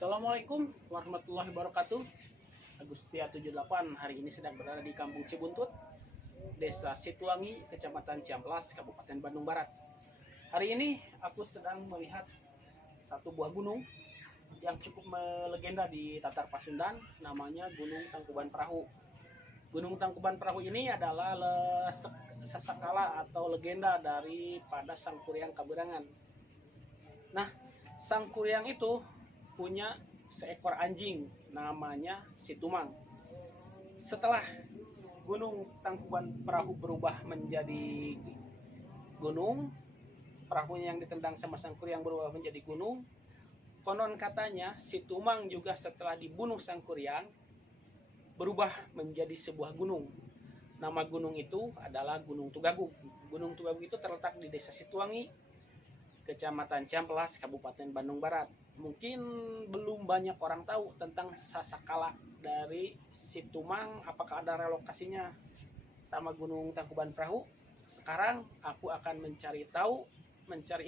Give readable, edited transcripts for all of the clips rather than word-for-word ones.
Assalamualaikum warahmatullahi wabarakatuh. Agustia 78 hari ini sedang berada di Kampung Cibuntut, Desa Situangi, Kecamatan Ciamplas, Kabupaten Bandung Barat. Hari ini aku sedang melihat satu buah gunung yang cukup melegenda di Tatar Pasundan, namanya Gunung Tangkuban Perahu. Gunung Tangkuban Perahu ini adalah sasakala atau legenda daripada Sang Kuryang Kaburangan. Nah, Sang Kuryang itu punya seekor anjing namanya si Tumang. Setelah Gunung Tangkuban Perahu berubah menjadi gunung, perahunya yang ditendang sama Sang Kuryang berubah menjadi gunung. Konon katanya si Tumang juga setelah dibunuh Sang Kuryang berubah menjadi sebuah gunung. Nama gunung itu adalah Gunung Tugagug. Gunung Tugagug itu terletak di Desa Situangi, Kecamatan Ciamplas, Kabupaten Bandung Barat. Mungkin belum banyak orang tahu tentang sasakala dari si Tumang, apakah ada relokasinya sama Gunung Tangkuban Perahu. Sekarang aku akan mencari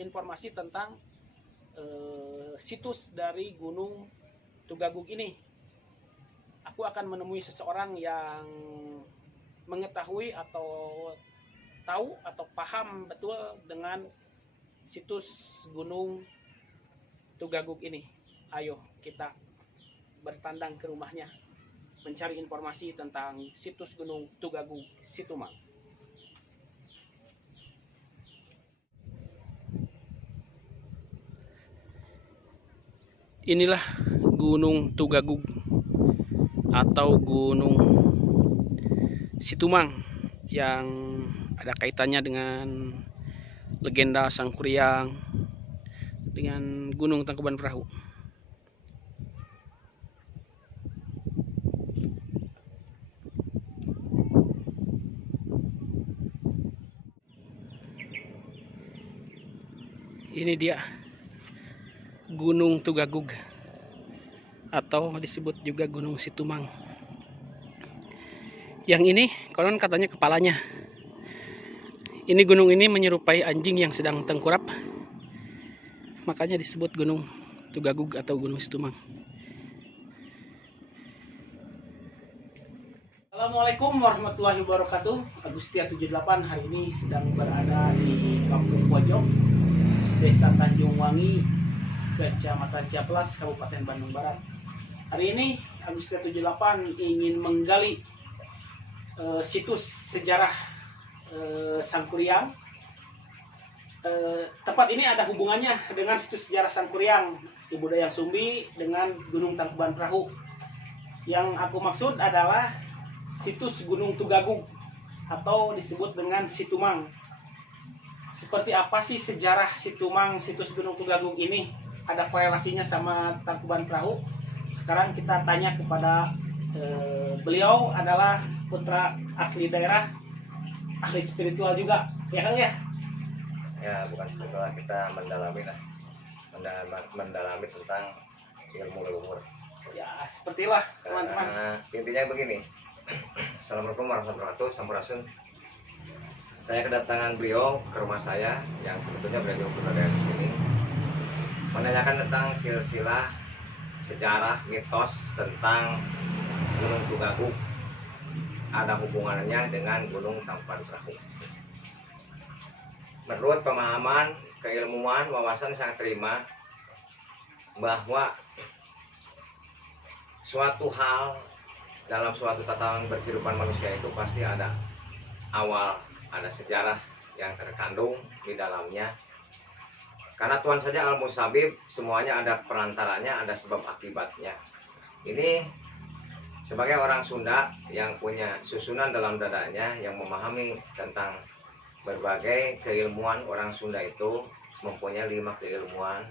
informasi tentang situs dari Gunung Tugagug ini. Aku akan menemui seseorang yang mengetahui atau tahu atau paham betul dengan situs Gunung Tugagug ini. Ayo kita bertandang ke rumahnya mencari informasi tentang situs Gunung Tugagug si Tumang. Inilah Gunung Tugagug atau Gunung si Tumang yang ada kaitannya dengan legenda Sang Kuryang dengan Gunung Tangkuban Perahu. Ini dia Gunung Tugagug atau disebut juga Gunung si Tumang. Yang ini konon katanya kepalanya. Ini gunung ini menyerupai anjing yang sedang tengkurap. Makanya disebut Gunung Tugagug atau Gunung si Tumang. Assalamualaikum warahmatullahi wabarakatuh. Agustia 78 hari ini sedang berada di Kampung Pojok, Desa Tanjung Wangi, Kecamatan Ciamplas, Kabupaten Bandung Barat. Hari ini Agustia 78 ingin menggali situs sejarah Sang Kuryang. Tempat ini ada hubungannya dengan situs sejarah Sang Kuryang di budaya Sumbi dengan Gunung Tangkuban Perahu. Yang aku maksud adalah situs Gunung Tugagug atau disebut dengan si Tumang. Seperti apa sih sejarah si Tumang, situs Gunung Tugagug ini? Ada korelasinya sama Tangkuban Perahu? Sekarang kita tanya kepada beliau adalah putra asli daerah, ahli spiritual juga, ya Kang ya? Ya, bukan spiritual, kita mendalami tentang ilmu leluhur. Ya, sepertilah teman-teman. Intinya begini. Assalamualaikum warahmatullahi wabarakatuh. Sampurasun. Saya kedatangan beliau ke rumah saya yang sebetulnya beliau berada di sini, menanyakan tentang silsilah sejarah mitos tentang Gunung Tugagug, ada hubungannya dengan Gunung Tangkuban Perahu. Menurut pemahaman, keilmuan, wawasan saya terima bahwa suatu hal dalam suatu tatanan berkehidupan manusia itu pasti ada awal, ada sejarah yang terkandung di dalamnya. Karena Tuhan saja Al-Musabib, semuanya ada perantaranya, ada sebab akibatnya. Ini sebagai orang Sunda yang punya susunan dalam dadanya, yang memahami tentang berbagai keilmuan. Orang Sunda itu mempunyai 5 keilmuan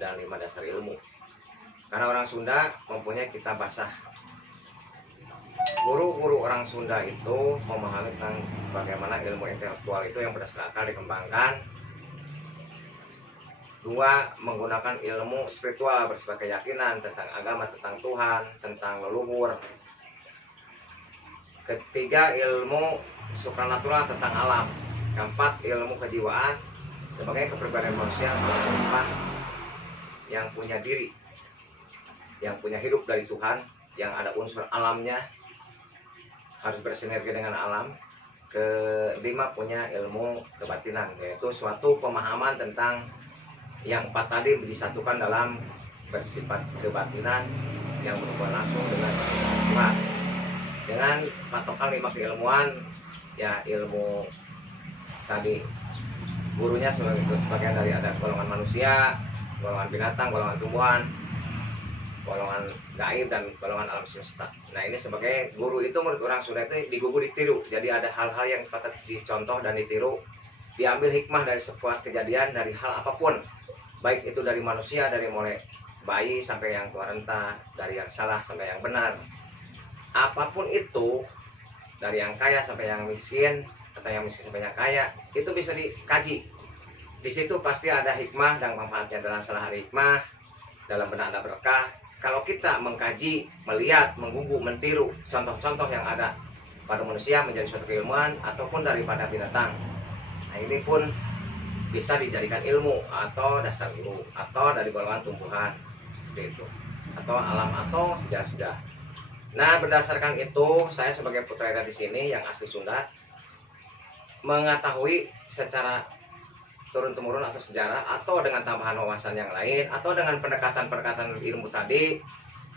dan 5 dasar ilmu. Karena orang Sunda mempunyai kitab basah. Guru-guru orang Sunda itu memahami tentang bagaimana ilmu intelektual itu yang berdasarkan akal dikembangkan. 2, menggunakan ilmu spiritual bersifat keyakinan tentang agama, tentang Tuhan, tentang leluhur. 3, ilmu supranatural tentang alam. 4, ilmu kejiwaan sebagai kepribadian manusia yang punya diri. yang punya hidup dari Tuhan, yang ada unsur alamnya, harus bersinergi dengan alam. Kelima, punya ilmu kebatinan, yaitu suatu pemahaman tentang yang 4 tadi disatukan dalam bersifat kebatinan yang berhubungan langsung dengan Tuhan. Dengan patokan 5 keilmuan, ya ilmu tadi gurunya sebagai bagian dari ada golongan manusia, golongan binatang, golongan tumbuhan, golongan gaib, dan golongan alam semesta. Nah, ini sebagai guru itu menurut orang Sunda itu digugu ditiru. Jadi ada hal-hal yang patut dicontoh dan ditiru. Diambil hikmah dari sebuah kejadian, dari hal apapun, baik itu dari manusia, dari mulai bayi sampai yang tua renta, dari yang salah sampai yang benar. Apapun itu, dari yang kaya sampai yang miskin, atau yang miskin sampai yang kaya, itu bisa dikaji. Di situ pasti ada hikmah dan manfaatnya. Dalam salah ada hikmah, dalam benak ada berkah. Kalau kita mengkaji, melihat, menggugu, mentiru contoh-contoh yang ada pada manusia menjadi suatu keilmuan, ataupun daripada binatang. Nah, ini pun bisa dijadikan ilmu atau dasar ilmu, atau dari golongan tumbuhan seperti itu, atau alam, atau sejarah-sejarah. Nah, berdasarkan itu, saya sebagai putra di sini yang asli Sunda mengetahui secara turun-temurun atau sejarah, atau dengan tambahan wawasan yang lain, atau dengan pendekatan-pendekatan ilmu tadi,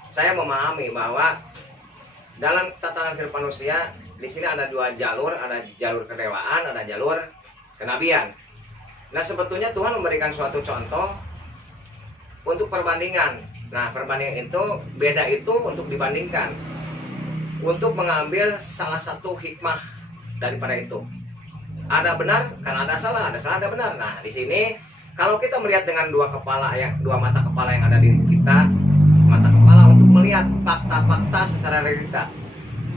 saya memahami bahwa dalam tatanan kehidupan manusia di sini ada 2 jalur, ada jalur kedewaan, ada jalur kenabian. Nah, sebetulnya Tuhan memberikan suatu contoh untuk perbandingan. Nah, perbandingan itu beda itu untuk dibandingkan, untuk mengambil salah satu hikmah daripada itu. Ada benar karena ada salah ada benar. Nah, di sini kalau kita melihat dengan 2 mata kepala yang ada di kita, mata kepala untuk melihat fakta-fakta secara realita.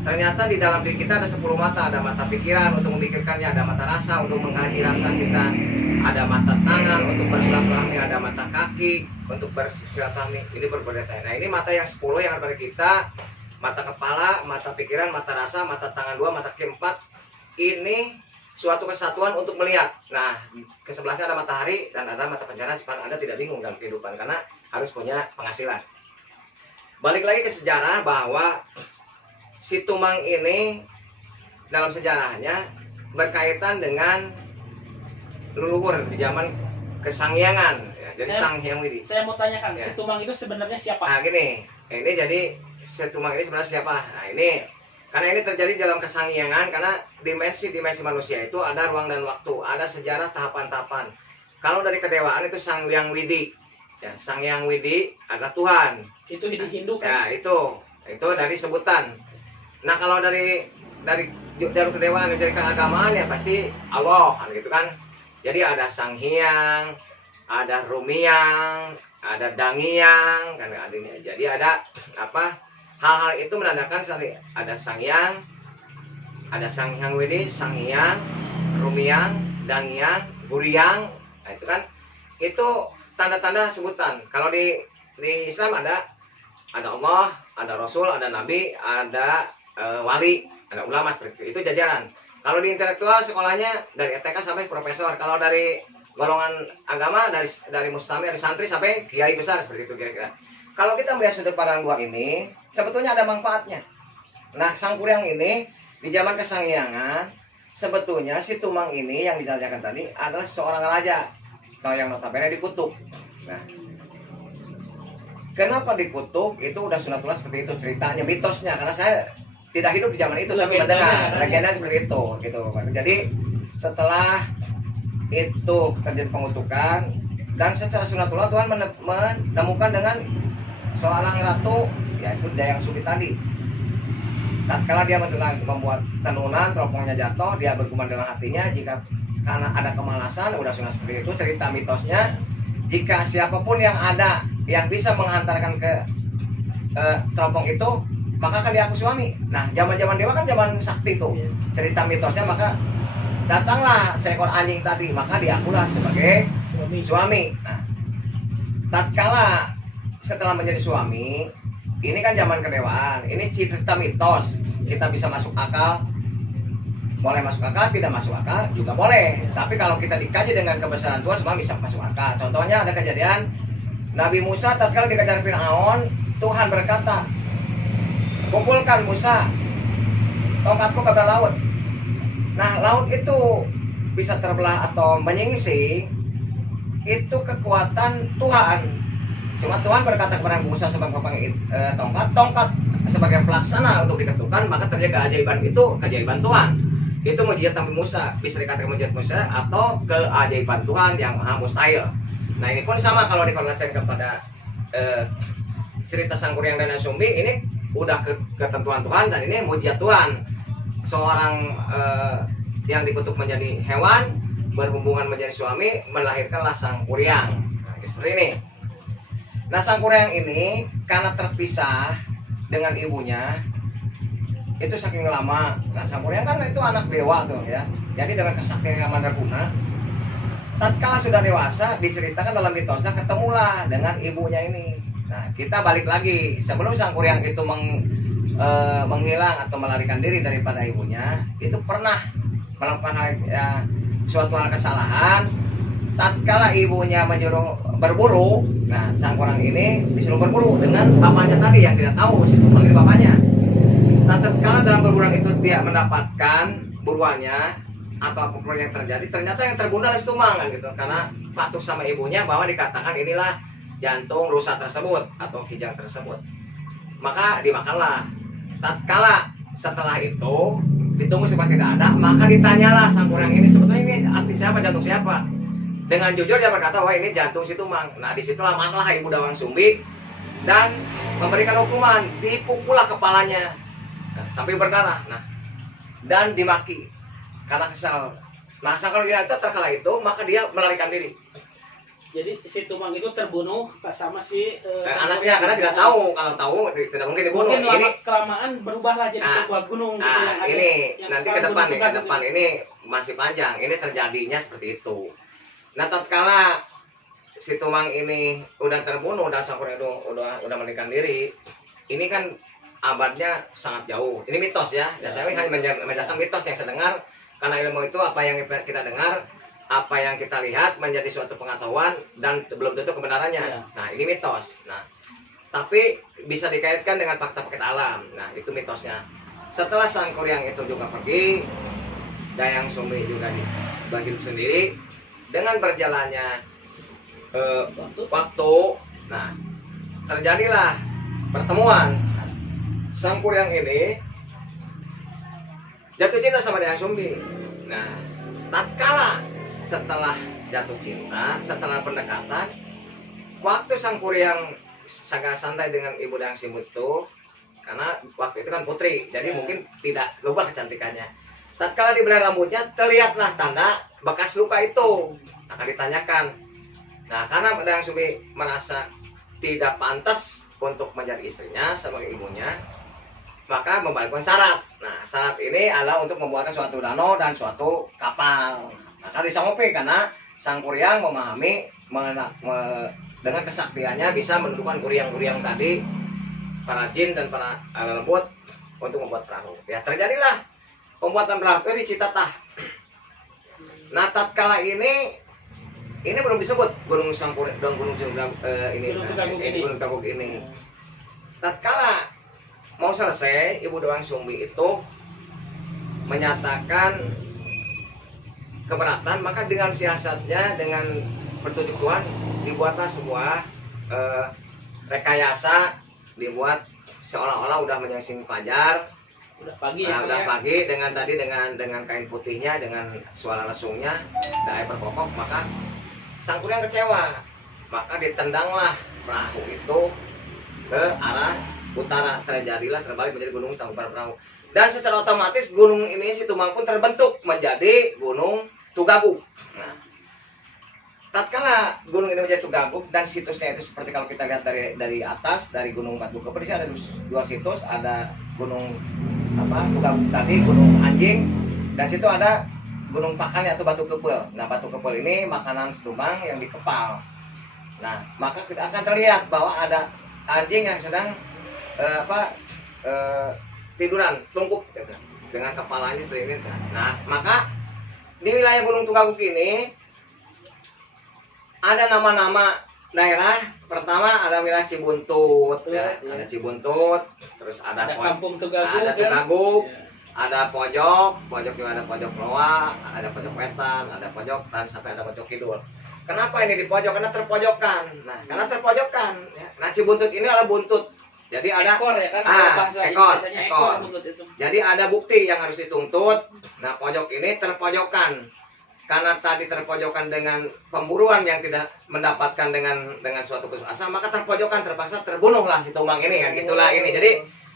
Ternyata di dalam diri kita ada 10 mata, ada mata pikiran untuk memikirkannya, ada mata rasa untuk mengkaji rasa kita, ada mata tangan untuk bersilaturahmi, ada mata kaki untuk bersilaturahmi. Ini berbeda. Nah, ini mata yang 10 yang ada pada kita, mata kepala, mata pikiran, mata rasa, mata tangan 2, mata kaki 4. Ini suatu kesatuan untuk melihat. Nah, ke sebelahnya ada matahari dan ada mata pencaharian supaya Anda tidak bingung dalam kehidupan, karena harus punya penghasilan. Balik lagi ke sejarah, bahwa si Tumang ini dalam sejarahnya berkaitan dengan leluhur di zaman kesangyangan, ya. Jadi Sanghyang Widi. Saya mau tanyakan, ya. Si Tumang itu sebenarnya siapa? Nah, gini, ini jadi si Tumang ini sebenarnya siapa? Nah, ini karena ini terjadi dalam kesangyangan, karena dimensi manusia itu ada ruang dan waktu, ada sejarah tahapan-tahapan. Kalau dari kedewaan itu Sanghyang Widi, ya, Sanghyang Widi adalah Tuhan. Itu Hindu kan? Ya, itu dari sebutan. Nah, kalau dari jalur kedewaan, dari keagamaan, ya pasti Allah, gitu kan. Jadi ada Sanghyang, ada Rumiang, ada Dangyang, kan adanya. Jadi ada apa? Hal-hal itu menandakan ada Sanghyang, ada Sanghyang Widi, Sanghyang, Rumiang, Dangyang, Buryang. Nah, itu kan itu tanda-tanda sebutan. Kalau di Islam ada Allah, ada Rasul, ada Nabi, ada wali, ada ulama, seperti itu jajaran. Kalau di intelektual sekolahnya dari TK sampai profesor. Kalau dari golongan agama dari mustami, dari santri sampai kiai besar, seperti itu kira-kira. Kalau kita melihat sudut pandang 2 ini, sebetulnya ada manfaatnya. Nah, Sang Kuryang ini di zaman kesangyangan, sebetulnya si Tumang ini yang ditanyakan tadi adalah seorang raja, atau yang notabene dikutuk. Nah, kenapa dikutuk? Itu udah sunatullah seperti itu ceritanya, mitosnya. Karena saya tidak hidup di zaman itu, tapi mendengar legenda seperti itu, gitu. Jadi setelah itu terjadi pengutukan, dan secara sunatullah Tuhan menemukan dengan seorang ratu, yaitu Dayang Sumbi tadi. Tatkala dia membuat tenunan, teropongnya jatuh, dia bergumam dalam hatinya, jika karena ada kemalasan, udah sunat seperti itu cerita mitosnya, jika siapapun yang ada yang bisa menghantarkan ke teropong itu, maka akan diaku suami. Nah, zaman-zaman dewa kan zaman sakti tuh. Cerita mitosnya, maka datanglah seekor anjing tadi, maka diakulah sebagai suami. Nah, tatkala setelah menjadi suami, ini kan zaman kedewaan, ini cerita mitos, kita bisa masuk akal, boleh masuk akal, tidak masuk akal juga boleh. Tapi kalau kita dikaji dengan kebesaran Tuhan, semua bisa masuk akal. Contohnya ada kejadian Nabi Musa tatkala dikejar Firaun, Tuhan berkata, kumpulkan Musa tongkatmu ke laut. Nah, laut itu bisa terbelah atau menyingsing, itu kekuatan Tuhan. Cuma Tuhan berkata kepada Musa sebagai tongkat sebagai pelaksana untuk diketukan, maka terjadi keajaiban itu, keajaiban Tuhan. Itu mujizat Nabi Musa, bisa dikatakan mujizat Musa atau keajaiban Tuhan yang maha mustahil. Nah, ini pun sama kalau dikorelasikan kepada cerita Sangkuriang dan Sumbi, ini udah ketentuan Tuhan dan ini mujizat Tuhan. Seorang yang dikutuk menjadi hewan berhubungan menjadi suami, melahirkanlah Sangkuriang. Nah, seperti ini. Nah, Sangkuriang ini karena terpisah dengan ibunya itu saking lama. Nah, Sangkuriang kan itu anak dewa tuh ya. Jadi dengan kesaktian yang mandraguna, tatkala sudah dewasa, diceritakan dalam mitosnya ketemulah dengan ibunya ini. Nah, kita balik lagi sebelum Sangkuriang itu menghilang atau melarikan diri daripada ibunya, itu pernah melakukan suatu hal kesalahan. Tatkala ibunya menyuruh berburu, nah Sangkuriang ini disuruh berburu dengan bapaknya tadi yang tidak tahu situ panggil bapaknya. Nah, tatkala dalam berburu itu dia mendapatkan buruannya atau apapun yang terjadi, ternyata yang terbunuh adalah Tumang kan gitu, karena patuh sama ibunya bahwa dikatakan inilah jantung rusa tersebut atau kijang tersebut. Maka dimakanlah. Tatkala setelah itu ditunggu supaya tidak ada, maka ditanyalah Sangkuriang ini sebetulnya ini arti siapa, jantung siapa. Dengan jujur dia berkata, wah ini jantung si Tumang. Nah, disitulah marahlah ibu Dawang Sumbi dan memberikan hukuman, dipukullah kepalanya sampai berdarah. Nah, dan dimaki karena kesal. Nah, Sangkuriang itu terkala itu maka dia melarikan diri. Jadi si Tumang itu terbunuh pas sama si anaknya karena tidak tahu, kalau tahu tidak mungkin dibunuh. Mungkin lama ini kelamaan berubahlah jadi sebuah gunung gitu yang ada, ini yang nanti ke sekarang depan gunung nih, ke Tugagu depan ini masih panjang. Ini terjadinya seperti itu. Nah, tatkala si Tumang ini udah terbunuh dan Sangkuriang itu udah melarikan diri, ini kan abadnya sangat jauh. Ini mitos ya. Dan saya hanya menjelaskan mitos yang saya dengar, karena ilmu itu apa yang kita dengar, apa yang kita lihat menjadi suatu pengetahuan dan belum tentu kebenarannya. Ya. Nah, ini mitos. Nah, tapi bisa dikaitkan dengan fakta-fakta alam. Nah, itu mitosnya. Setelah Sangkuriang itu juga pergi, Dayang Sumbi juga hidup sendiri. Dengan berjalannya waktu, nah terjadilah pertemuan. Sangkuriang ini jatuh cinta sama Dayang Sumbi. Nah, tatkala setelah jatuh cinta, setelah pendekatan, waktu Sangkuriang sangat santai dengan ibu Dayang Sumbi itu, karena waktu itu kan putri, jadi mungkin tidak lupa kecantikannya. Tatkala dibelai rambutnya, terlihatlah tanda bekas luka itu. Akan ditanyakan. Nah, karena Dayang Sumbi merasa tidak pantas untuk menjadi istrinya sebagai ibunya, maka membalikkan syarat. Nah, syarat ini adalah untuk membuatkan suatu danau dan suatu kapal. Maka disanggupi karena Sangkuriang memahami dengan kesaktiannya bisa menentukan guriang-guriang tadi, para jin dan para lembut untuk membuat perahu. Ya, terjadilah pembuatan perahu itu di Citatah. Nah, tatkala ini belum disebut Gunung Sangkuriang dan Gunung Tugagu ini. Tatkala mau selesai, ibu Dawang Sumbi itu menyatakan keberatan, maka dengan siasatnya, dengan petunjuk Tuhan, dibuatlah sebuah rekayasa, dibuat seolah-olah udah menyingsing fajar. Udah pagi Nah, ya. udah pagi dengan tadi dengan kain putihnya, dengan suara lesungnya, dan air berkokok, maka Sangkuriang kecewa. Maka ditendanglah perahu itu ke arah utara, terjadilah terbalik menjadi gunung Sangkuriang perahu. Dan secara otomatis gunung ini si Tumang pun terbentuk menjadi Gunung Tugagu. Nah, tatkala gunung ini menjadi Tugagu dan situsnya itu seperti kalau kita lihat dari atas, dari Gunung Batu Kepul, di sini ada dua situs, ada Gunung Tugagu tadi, Gunung Anjing, dan situ ada Gunung Pakan atau Batu Kepul. Nah, Batu Kepul ini makanan Tumang yang dikepal. Nah, maka kita akan terlihat bahwa ada anjing yang sedang tiduran, tungkup gitu, dengan kepalanya seperti ini. Nah, maka di wilayah Gunung Tugagu ini ada nama-nama daerah pertama ada wilayah Cibuntut, ya. Ya. Ada Cibuntut, terus ada Kampung Tugagu, ada kan? Tugagu, Ya. ada pojok juga ada pojok Loa, ada pojok wetan, ada pojok dan sampai ada pojok kidul. Kenapa ini di pojok? Karena terpojokkan. Nah, karena terpojokkan. Ya. Nah, Cibuntut ini adalah buntut. Jadi ada Ekor ya kan? Bahasa ekor, Indonesianya ekor. buntut itu. Jadi ada bukti yang harus dituntut. Nah, pojok ini terpojokkan. Karena tadi terpojokkan dengan pemburuan yang tidak mendapatkan dengan suatu putus asa, maka terpojokkan, terpaksa terbunuhlah si tumbang ini kan gitulah ini. Jadi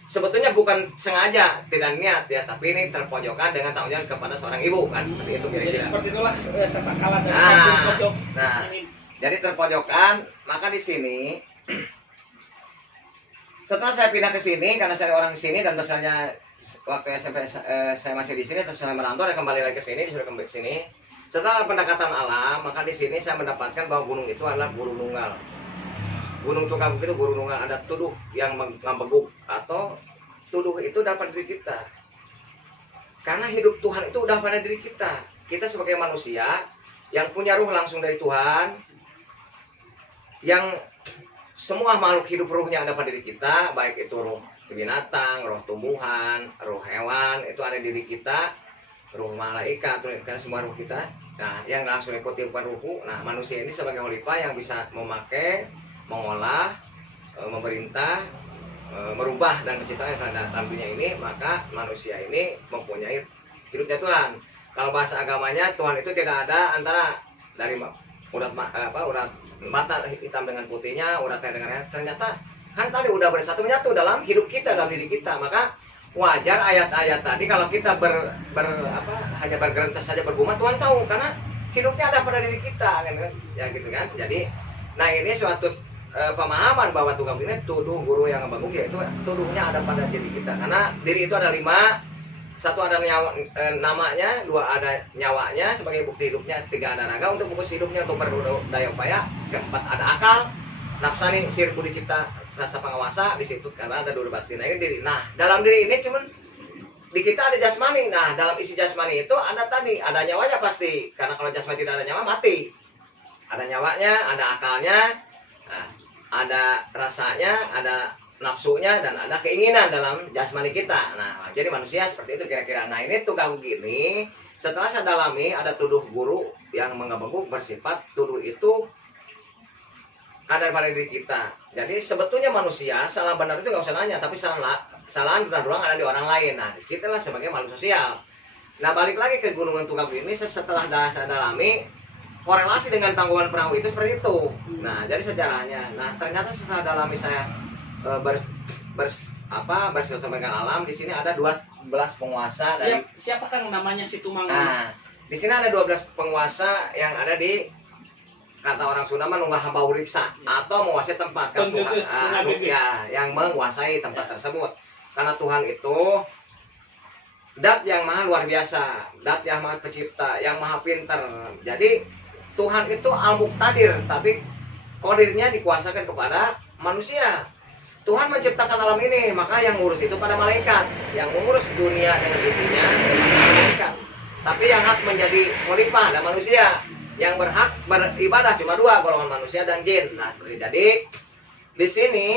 sebetulnya bukan sengaja, tidak niat ya, tapi ini terpojokkan dengan tanggung jawab kepada seorang ibu kan seperti itu Jadi kira-kira. seperti itulah sasakala dari Nah, kampung pojok. nah. Ini. Jadi terpojokkan, maka di sini setelah saya pindah ke sini karena saya orang sini dan besarnya waktu SMP saya masih di sini, terus saya merantau dan kembali lagi ke sini, disuruh kembali ke sini. Setelah pendekatan alam, maka di sini saya mendapatkan bahwa gunung itu adalah Guru Nunggal. Gunung Tugagu itu Guru Nunggal, ada tuduh yang membeguk atau tuduh itu dapat diri kita. Karena hidup Tuhan itu udah pada diri kita. Kita sebagai manusia yang punya ruh langsung dari Tuhan, yang semua makhluk hidup ruhnya ada pada diri kita, baik itu ruh binatang, roh tumbuhan, roh hewan, itu ada di diri kita, ruh malaikat, kan semua ruh kita. Nah, yang langsung ikuti bukan ruhku. Nah, manusia ini sebagai khalifah yang bisa memakai, mengolah, memerintah, merubah dan menciptakan dalam dunia ini, maka manusia ini mempunyai hidupnya Tuhan. Kalau bahasa agamanya Tuhan itu tidak ada antara dari urat mata hitam dengan putihnya, urat saya dengan ternyata kan tadi udah bersatu menyatu dalam hidup kita, dalam diri kita. Maka wajar ayat-ayat tadi kalau kita hanya bergerentas saja bergumam, Tuhan tahu karena hidupnya ada pada diri kita kan ya gitu kan. Jadi nah ini suatu pemahaman bahwa Tugagu ini tuduh guru yang membeguk, yaitu tuduhnya ada pada diri kita karena diri itu ada 5. Satu ada namanya, 2 ada nyawanya sebagai bukti hidupnya, 3 ada raga untuk fokus hidupnya untuk berdaya upaya, 4 ada akal, nafsani sirku dicipta rasa pengawasan di situ karena ada 2 batin. Nah, ini diri. Nah, dalam diri ini cuman di kita ada jasmani. Nah, dalam isi jasmani itu ada tadi, ada nyawanya pasti. Karena kalau jasmani tidak ada nyawa mati. Ada nyawanya, ada akalnya, nah, ada rasanya, ada nafsunya, dan ada keinginan dalam jasmani kita. Nah, jadi manusia seperti itu kira-kira. Nah, ini Tugagu gini. Setelah saya dalami, ada tuduh guru yang mengebeguk bersifat tuduh itu ada pada diri kita. Jadi sebetulnya manusia salah benar itu nggak usah nanya, tapi kesalahan dan ruang ada di orang lain. Nah, kita lah sebagai makhluk sosial. Nah, balik lagi ke Gunungan Tugagu ini, setelah saya dalami korelasi dengan tanggungan perahu itu seperti itu. Nah, jadi sejarahnya. Nah, ternyata setelah dalami saya bersilaturahmi dengan alam, di sini ada 12 penguasa dari. Siapakah namanya si Tumang? Nah, di sini ada 12 penguasa yang ada di, kata orang Sunda nunggah hamba uriksa atau menguasai tempat kan Tuhan ya, yang menguasai tempat tersebut. Karena Tuhan itu dat yang maha luar biasa, dat yang maha pencipta, yang maha pintar. Jadi Tuhan itu al-muqtadir, tapi qadirnya dikuasakan kepada manusia. Tuhan menciptakan alam ini, maka yang ngurus itu pada malaikat, yang mengurus dunia dengan isinya malaikat. Tapi yang hak menjadi khalifah adalah manusia. Yang berhak beribadah cuma 2, golongan manusia dan jin. Nah, seperti jadi di sini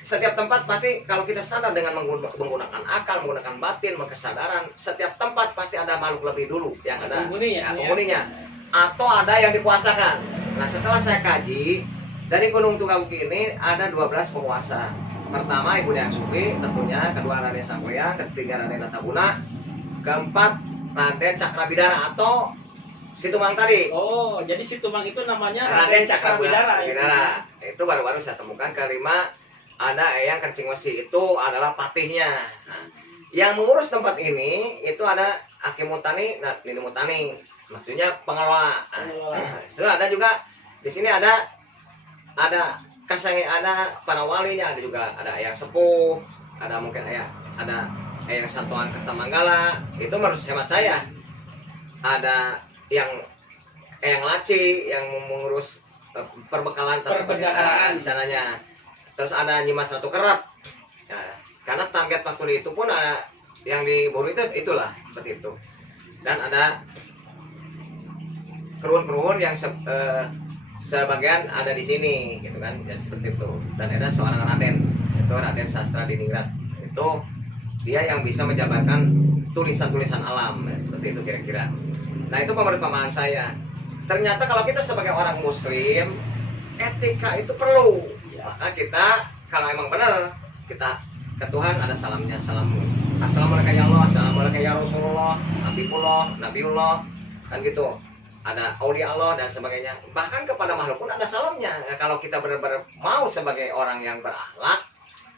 setiap tempat pasti kalau kita standar dengan menggunakan akal, menggunakan batin, kesadaran, setiap tempat pasti ada makhluk lebih dulu yang ada penghuninya, atau ada yang dikuasakan. Nah, setelah saya kaji dari Gunung Tugagu ini ada 12 penguasa. Pertama Ibu Dayang Sukri tentunya, kedua Raden Sangkuriang, ketiga Raden Nataguna, keempat Raden Cakrabidara atau si Tumang tadi. Oh, jadi si Tumang itu namanya Raden Cakrabidara. Ya? Itu baru-baru saya temukan. Kelima ada Eyang Kencing Wesi, itu adalah patihnya. Nah, yang mengurus tempat ini itu ada Hakim Mutani dan Nini Mutani, maksudnya pengelola. Nah, itu ada juga di sini ada kasih, ada para walinya, ada juga ada Eyang Sepuh, ada mungkin ada Eyang Satuan Kertamanggala. Itu menurut hemat saya. Ada yang Laci yang mengurus perbekalan perbendaharaan di sananya. Terus ada Nyimas Ratu Kerap. Nah, karena target waktu itu pun ada yang diburu itulah seperti itu. Dan ada keruhun-keruhun yang sebagian ada di sini gitu kan, jadi seperti itu. Dan ada seorang Raden, itu Raden Sastra Diningrat, itu dia yang bisa menjabarkan tulisan-tulisan alam seperti itu kira-kira. Nah itu menurut pemahaman saya. Ternyata kalau kita sebagai orang muslim, etika itu perlu. Maka kita kalau emang benar, kita ke Tuhan ada salamnya, assalamualaikum ya Allah, assalamualaikum ya Rasulullah, Nabiullah, kan gitu. Ada aulia Allah dan sebagainya. Bahkan kepada makhluk pun ada salamnya. Nah, kalau kita benar-benar mau sebagai orang yang berakhlak,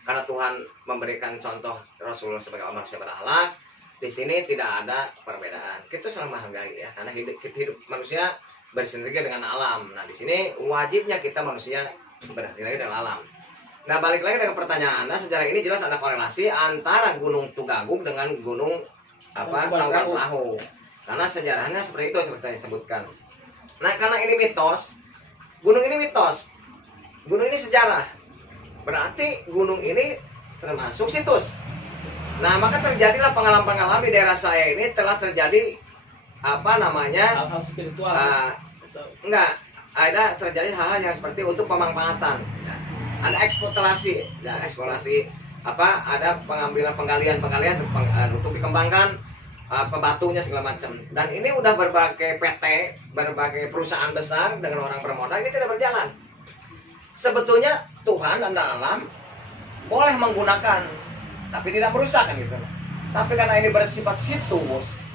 karena Tuhan memberikan contoh Rasulullah sebagai manusia berakhlak, di sini tidak ada perbedaan. Kita saling menghargai ya, karena hidup manusia bersinergi dengan alam. Nah, di sini wajibnya kita manusia bersinergi dengan alam. Nah, balik lagi dengan pertanyaan. Nah, sejarah ini jelas ada korelasi antara Gunung Tugagung dengan Gunung Tangkuban. Karena sejarahnya seperti itu seperti yang disebutkan. Nah, karena ini mitos, gunung ini mitos, gunung ini sejarah. Berarti gunung ini termasuk situs. Nah, maka terjadilah pengalaman-pengalaman di daerah saya ini telah terjadi hal-hal spiritual. Enggak, ada terjadi hal-hal yang seperti untuk pemanfaatan. Ada eksplorasi, ada penggalian untuk dikembangkan batunya segala macam. Dan ini udah berbagai PT, berbagai perusahaan besar dengan orang bermodal, ini tidak berjalan. Sebetulnya Tuhan dan alam boleh menggunakan, tapi tidak merusak kan gitu. Tapi karena ini bersifat situs,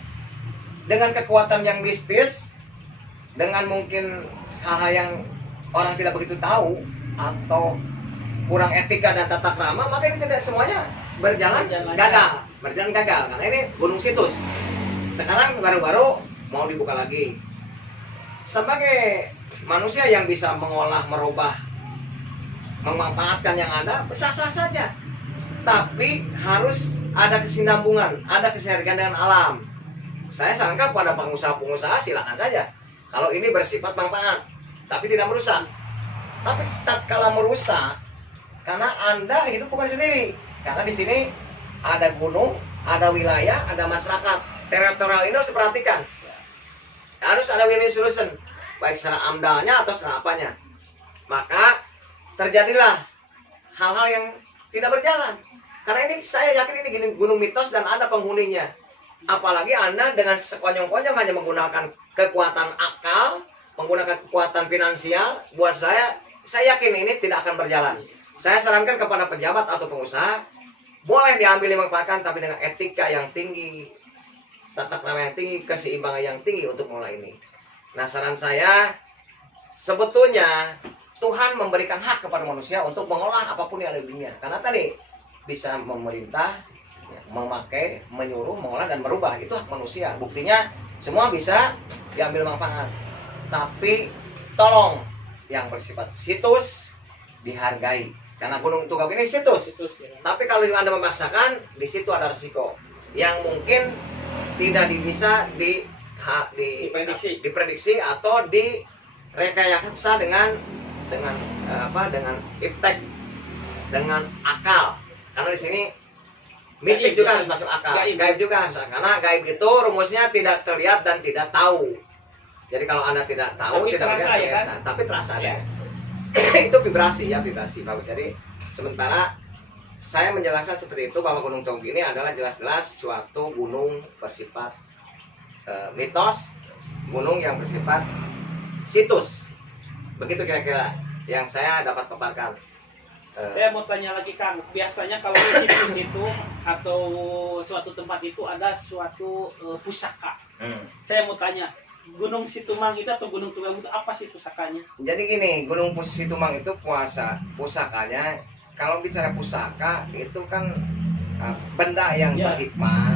dengan kekuatan yang mistis, dengan mungkin hal-hal yang orang tidak begitu tahu atau kurang etika dan tata krama, maka ini tidak semuanya berjalan gagal. Karena ini gunung situs. Sekarang baru-baru mau dibuka lagi. Sebagai manusia yang bisa mengolah, merubah, memanfaatkan yang ada, sah-sah saja. Tapi harus ada kesinambungan, ada kesinergian dengan alam. Saya sarankan pada pengusaha-pengusaha silakan saja. Kalau ini bersifat manfaat, tapi tidak merusak. Tapi tatkala merusak, karena Anda hidup bukan sendiri. Karena di sini ada gunung, ada wilayah, ada masyarakat. Teritorial ini harus diperhatikan. Harus ada win-win solution, baik secara amdalnya atau secara apanya. Maka terjadilah hal-hal yang tidak berjalan. Karena ini saya yakin ini gunung mitos dan ada penghuninya. Apalagi Anda dengan sekonyong-konyong hanya menggunakan kekuatan akal, menggunakan kekuatan finansial, buat saya yakin ini tidak akan berjalan. Saya sarankan kepada pejabat atau pengusaha, boleh diambil dimanfaatkan, tapi dengan etika yang tinggi, tata krama yang tinggi, keseimbangan yang tinggi untuk mulai ini. Nah, saran saya, sebetulnya Tuhan memberikan hak kepada manusia untuk mengolah apapun yang ada di dunia. Karena tadi bisa memerintah, memakai, menyuruh, mengolah, dan merubah. Itu hak manusia. Buktinya semua bisa diambil manfaat. Tapi tolong yang bersifat situs dihargai. Karena Gunung Tugagung ini situs. Ya. Tapi kalau Anda memaksakan, di situ ada risiko yang mungkin tidak bisa diprediksi atau direkayasa dengan iptek, dengan akal. Karena di sini mistik juga harus masuk akal, gaib juga harus. Karena gaib itu rumusnya tidak terlihat dan tidak tahu. Jadi kalau Anda tidak tahu, tapi tidak terasa, lihat, ya kan? tapi terasa ya. Itu vibrasi bagus. Jadi sementara saya menjelaskan seperti itu bahwa Gunung Tugagung ini adalah jelas-jelas suatu gunung bersifat mitos, gunung yang bersifat situs. Begitu kira-kira yang saya dapat paparkan. Saya mau tanya lagi Kang, biasanya kalau di situs itu atau suatu tempat itu ada suatu pusaka. Saya mau tanya, Gunung Situmang itu atau Gunung Tugagung itu apa sih pusakanya? Jadi gini, Gunung Situmang itu pusakanya, kalau bicara pusaka itu kan benda yang berhikmah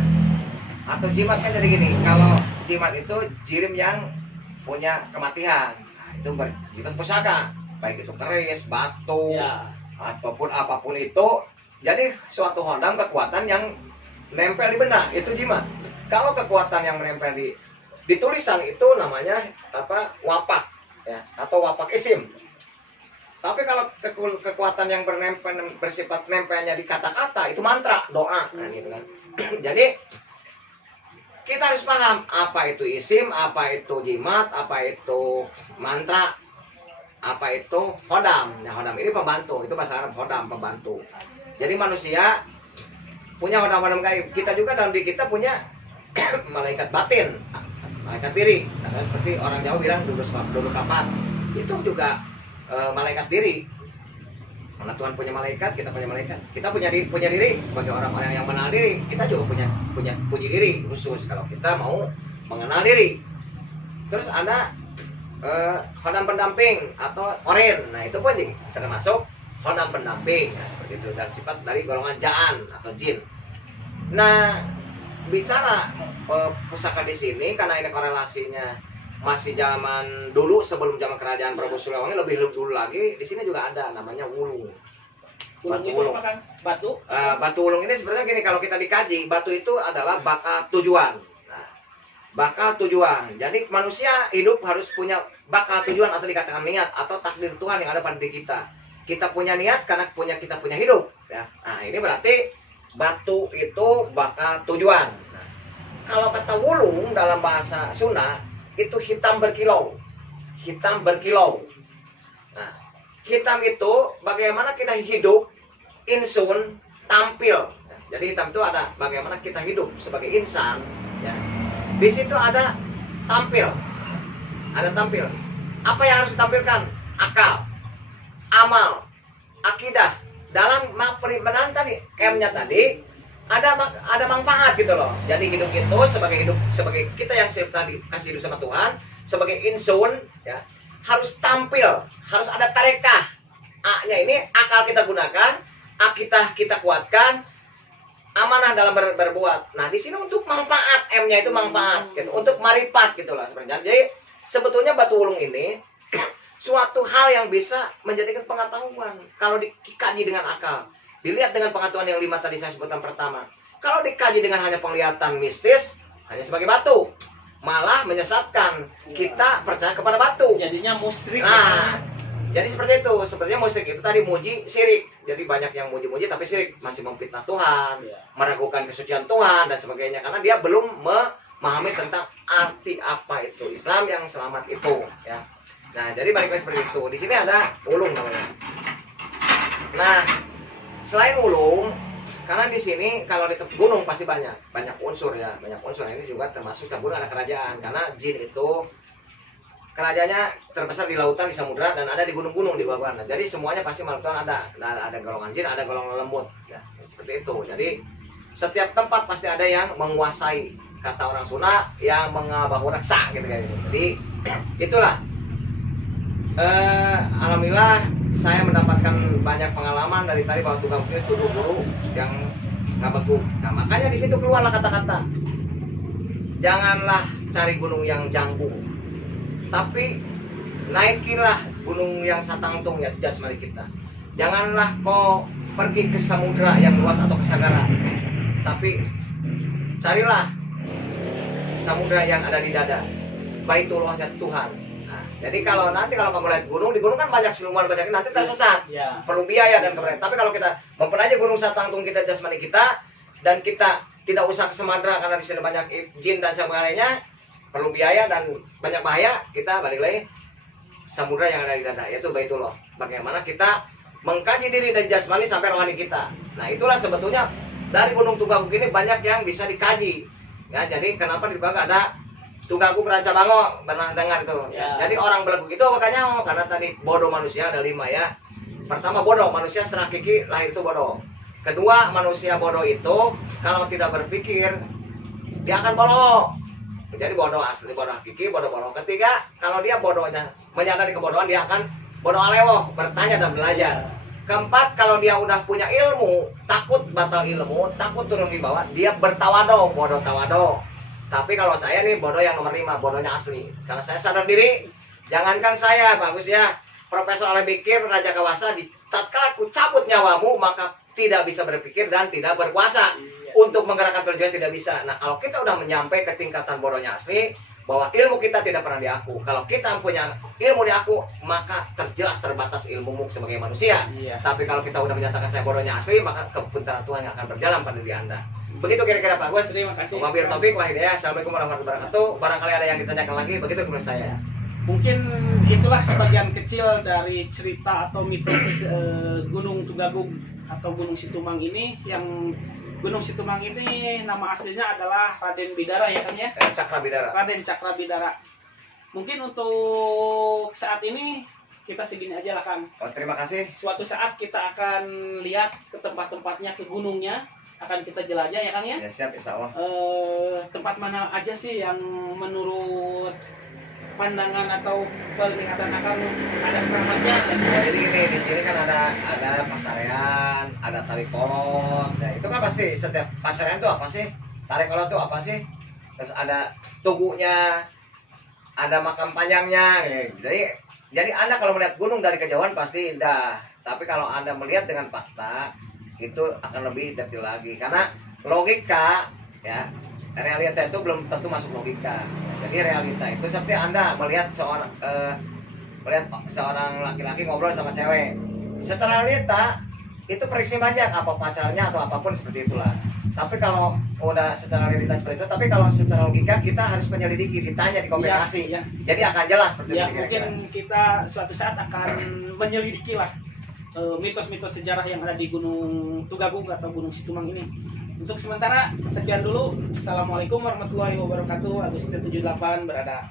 atau jimat kan. Jadi gini, kalau jimat itu jirim yang punya kematian, nah, itu berjimat pusaka, baik itu keris, batu, ataupun apapun itu. Jadi suatu hodam kekuatan yang nempel di benda itu jimat. Kalau kekuatan yang menempel di tulisan itu namanya wapak ya, atau wapak isim. Tapi kalau kekuatan yang bersifat nempelnya di kata-kata itu mantra, doa kan gitu kan. Jadi kita harus paham apa itu isim, apa itu jimat, apa itu mantra. apa itu hodam. Nah, hodam ini pembantu, itu bahasa Arab hodam, pembantu. Jadi manusia punya hodam-hodam gaib. Kita juga dalam diri kita punya malaikat batin, malaikat diri. Nah, seperti orang Jawa bilang duduk kapat. Itu juga malaikat diri. Karena Tuhan punya malaikat, kita punya malaikat. Kita punya diri bagi orang-orang yang mengenal diri. Kita juga punya diri khusus kalau kita mau mengenal diri. Terus ada hodam pendamping atau oren. Nah, itu pun termasuk hodam pendamping. Nah, seperti itu, dan sifat dari golongan jaan atau jin. Nah, bicara pusaka di sini karena ini korelasinya masih zaman dulu sebelum zaman kerajaan Prabu Siliwangi, lebih dulu lagi. Di sini juga ada namanya wulung. Wulung itu apa kan? Batu? Batu wulung ini sebenarnya gini, kalau kita dikaji, batu itu adalah bakal tujuan. Nah, bakal tujuan. Jadi manusia hidup harus punya bakal tujuan atau dikatakan niat atau takdir Tuhan yang ada pada diri kita. Kita punya niat karena kita punya hidup. Ya. Nah, ini berarti batu itu bakal tujuan. Nah, kalau kata wulung dalam bahasa Sunda itu hitam berkilau. Hitam berkilau. Nah, hitam itu bagaimana kita hidup, insun, tampil. Nah, jadi hitam itu ada bagaimana kita hidup sebagai insan. Ya. Di situ ada tampil. Ada tampil. Apa yang harus ditampilkan? Akal, amal, akidah. Dalam peribenan tadi, M-nya tadi ada manfaat gitu loh. Jadi hidup itu sebagai kita yang tadi kasih hidup sama Tuhan, sebagai insun ya, harus tampil, harus ada tarekah. A-nya ini akal kita gunakan, kita kuatkan, amanah dalam berbuat. Nah, di sini untuk manfaat, M-nya itu manfaat gitu, untuk marifat gitu lah sebenarnya. Jadi sebetulnya batu wulung ini suatu hal yang bisa menjadikan pengetahuan kalau dikaji dengan akal. Dilihat dengan pengetahuan yang 5 tadi saya sebutkan pertama. Kalau dikaji dengan hanya penglihatan mistis, hanya sebagai batu, malah menyesatkan. Kita percaya kepada batu. Jadinya musyrik. Nah, jadi seperti itu. Sepertinya musyrik itu tadi muji syirik. Jadi banyak yang muji-muji tapi syirik, masih memfitnah Tuhan, meragukan kesucian Tuhan dan sebagainya, karena dia belum memahami tentang arti apa itu Islam yang selamat itu. Ya. Nah, jadi balik lagi seperti itu. Di sini ada wulung namanya. Nah, selain wulung, karena di sini kalau di gunung pasti banyak unsur ya, banyak unsur. Ini juga termasuk campur ada kerajaan, karena jin itu kerajaannya terbesar di lautan, di samudra, dan ada di gunung-gunung di bawah. Nah, jadi semuanya pasti makhluk Tuhan ada golongan jin, ada golongan lembut, ya seperti itu. Jadi setiap tempat pasti ada yang menguasai, kata orang Sunda yang mengabahu raksa gitu kayak gitu. Jadi itulah. Alhamdulillah saya mendapatkan banyak pengalaman dari tadi bahwa tukang itu tuduh guru yang nggak bagus. Nah, makanya di situ keluarlah kata-kata, janganlah cari gunung yang jangkung, tapi naikilah gunung yang satangtung ya jasmani kita. Janganlah kau pergi ke samudra yang luas atau ke sagara, tapi carilah samudra yang ada di dada, baitullahnya Tuhan. Jadi kalau kamu lihat gunung, di gunung kan banyak siluman, banyak nanti tersesat, perlu biaya dan kemudian. Tapi kalau kita mempelajari gunung satangtung kita jasmani kita, dan kita tidak usah ke Sumatera karena di sini banyak jin dan sebagainya, perlu biaya dan banyak bahaya, kita balik lagi samudra yang ada di dada, yaitu baitullah. Bagaimana kita mengkaji diri dan jasmani sampai rohani kita. Nah, itulah sebetulnya dari Gunung Tunggagung ini banyak yang bisa dikaji. Ya, jadi kenapa di Tunggagung ada Tunggagung Ranca Bango, pernah dengar itu. Ya. Jadi orang Belegu itu makanya karena tadi bodoh manusia ada 5 ya. Pertama bodoh, manusia setengah kiki lahir itu bodoh. Kedua, manusia bodoh itu kalau tidak berpikir dia akan bodoh. Jadi bodoh asli, bodoh hakiki, bodoh. Ketiga, kalau dia bodohnya menyadari kebodohan, dia akan bodoh alewoh, bertanya dan belajar. Keempat, kalau dia udah punya ilmu, takut batal ilmu, takut turun di bawah, dia bertawado, bodoh tawado. Tapi kalau saya nih bodoh yang nomor 5, bodohnya asli. Karena saya sadar diri, jangankan saya, bagus ya, Profesor Ale Bikir, Raja Kawasa, di tatkala aku cabut nyawamu, maka tidak bisa berpikir dan tidak berkuasa. Untuk menggerakkan tujuan tidak bisa. Nah, kalau kita udah menyampai ke tingkatan bodohnya asli, bahwa ilmu kita tidak pernah diaku. Kalau kita punya ilmu diaku, maka terjelas terbatas ilmumu sebagai manusia. Tapi kalau kita udah menyatakan saya bodohnya asli, maka kebenaran Tuhan yang akan berjalan pada diri Anda. Begitu kira-kira Pak Gus. Terima kasih. Wabillahi taufiq wal hidayah. Assalamualaikum warahmatullahi wabarakatuh. Barangkali ada yang ditanyakan lagi, begitu kepada saya. Mungkin itulah sebagian kecil dari cerita atau mitos Gunung Tugagung atau Gunung Situmang ini. Yang Gunung Situmang ini nama aslinya adalah Raden Bidara ya kan ya? Cakrabidara. Raden Cakrabidara. Mungkin untuk saat ini kita segini aja lah Kang. Oh, terima kasih. Suatu saat kita akan lihat ke tempat-tempatnya, ke gunungnya, akan kita jelajah ya Kang ya. Ya siap, insya Allah. Tempat mana aja sih yang menurut pandangan atau penglihatan akan ada keramatnya? Jadi gini, di sini kan ada pasarean, ada tarikolot. Nah, itu kan pasti setiap pasarean itu apa sih? Tarikolot itu apa sih? Terus ada tugunya, ada makam panjangnya. Jadi Anda kalau melihat gunung dari kejauhan pasti indah. Tapi kalau Anda melihat dengan fakta, itu akan lebih detail lagi. Karena logika, ya, realita itu belum tentu masuk logika. Jadi realita itu seperti Anda melihat seorang laki-laki ngobrol sama cewek. Secara realita itu peristiwa banyak, apa pacarnya atau apapun seperti itulah. Tapi kalau udah secara realita seperti itu, tapi kalau secara logika kita harus menyelidiki, ditanya, dikonfirmasi. Ya. Jadi akan jelas seperti Ya, itu mungkin kira-kira. kita suatu saat akan menyelidiki lah mitos-mitos sejarah yang ada di Gunung Tugagung atau Gunung Situmang ini. Untuk sementara sekian dulu. Assalamualaikum warahmatullahi wabarakatuh. Agustus 78 berada.